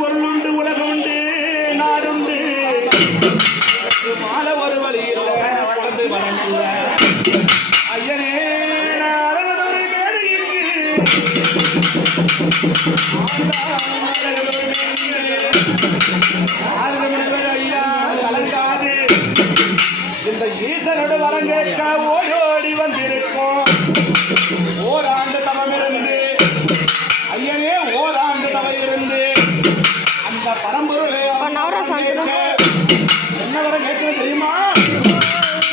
பொருள் உண்டு உலகம் உண்டு நாடுண்டு. மாலை ஒரு வழி இல்லை குழந்தை வளர்ந்துள்ள ஐயனே நான் அழகதொரு மேடைக்கு ஐயா இந்த ஈசனோட வரங்கேற்க கேட்க ஓடி ஓடி வந்திருக்கோம். ஓராண்டு என்ன வரம் கேட்கணும் தெரியுமா?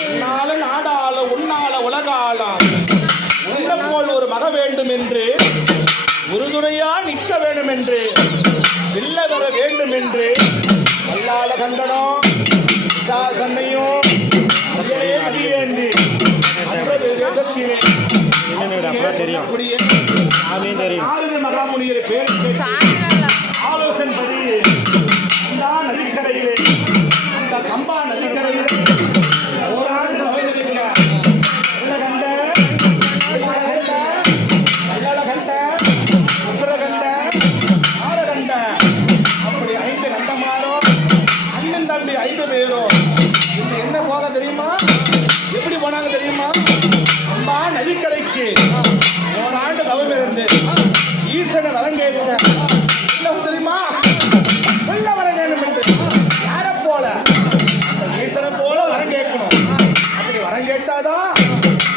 உன்னால நாடாள உன்னால உலகாளாம் உன்ன போல் ஒரு மக வேண்டும் என்று உறுதுணையா நிற்க வேண்டும் என்று வில்ல வர வேண்டும் என்று அல்லாத கண்டனம் தேசத்திலே தெரியும். அப்படியே தம்பி இந்த என்ன போக தெரியுமா? எப்படி போனாங்க தெரியுமா? கம்பா நதிக்கரைக்கு. ஓராண்டு தவம் இருந்து. ஈசனை வழங்கேற்ற என்ன தெரியுமா? சொல்ல வர வேண்டும் என்று. யாரை போல? அந்த ஈசனை போல வரம் கேட்கணும். அப்படி வரம் கேட்டாதான்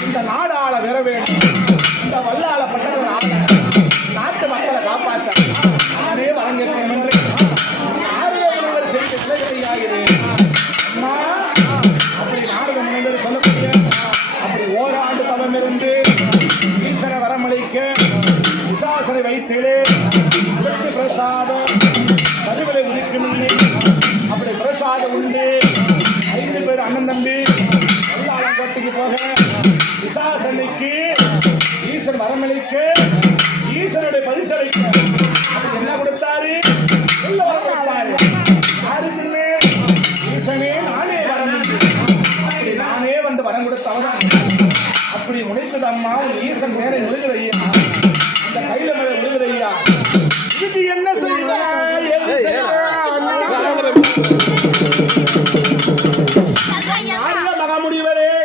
இந்த நாடு ஆள வர வேண்டும். செய்த சிலைகளையாகிறேன் அம்மா அப்படி நாரத முனிவர் சொல்லக்கூடிய அப்படி ஓராண்டு தவம் இருந்து ஈசனை வரமளிக்க விசாசனை வைத்திடு அதற்கு பிரசாதம் மதுவிலை உனக்கு அப்படி பிரசாதம் உண்டு ஐந்து பேர் அண்ணன் தம்பி எல்லாரும் கோட்டைக்கு போக விசாசனைக்கு ஈசன் வரமளிக்க நானே வரம் கொடுத்தவன் அப்படி முடித்தது அம்மா உன் ஈசன் மேலே விழுகுது ஐயா அந்த கையில மேல விழுகுது ஐயா இதுக்கு என்ன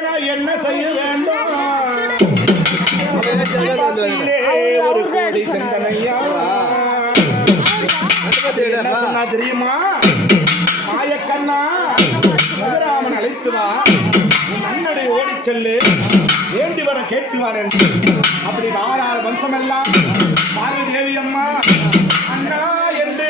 நான் என்ன செய்ய வேண்டும்? ஒரு கோடி செந்தனையா தெரியுமா? மாயக்கண்ணா ரகுராமன் அழைத்து வா. உன் அண்ணனை ஓடிச் செல்லு. வேண்டி வர கேட்டு வார் அப்படி ஆறாறு வம்சமெல்லாம். பார்வதி தேவி அம்மா.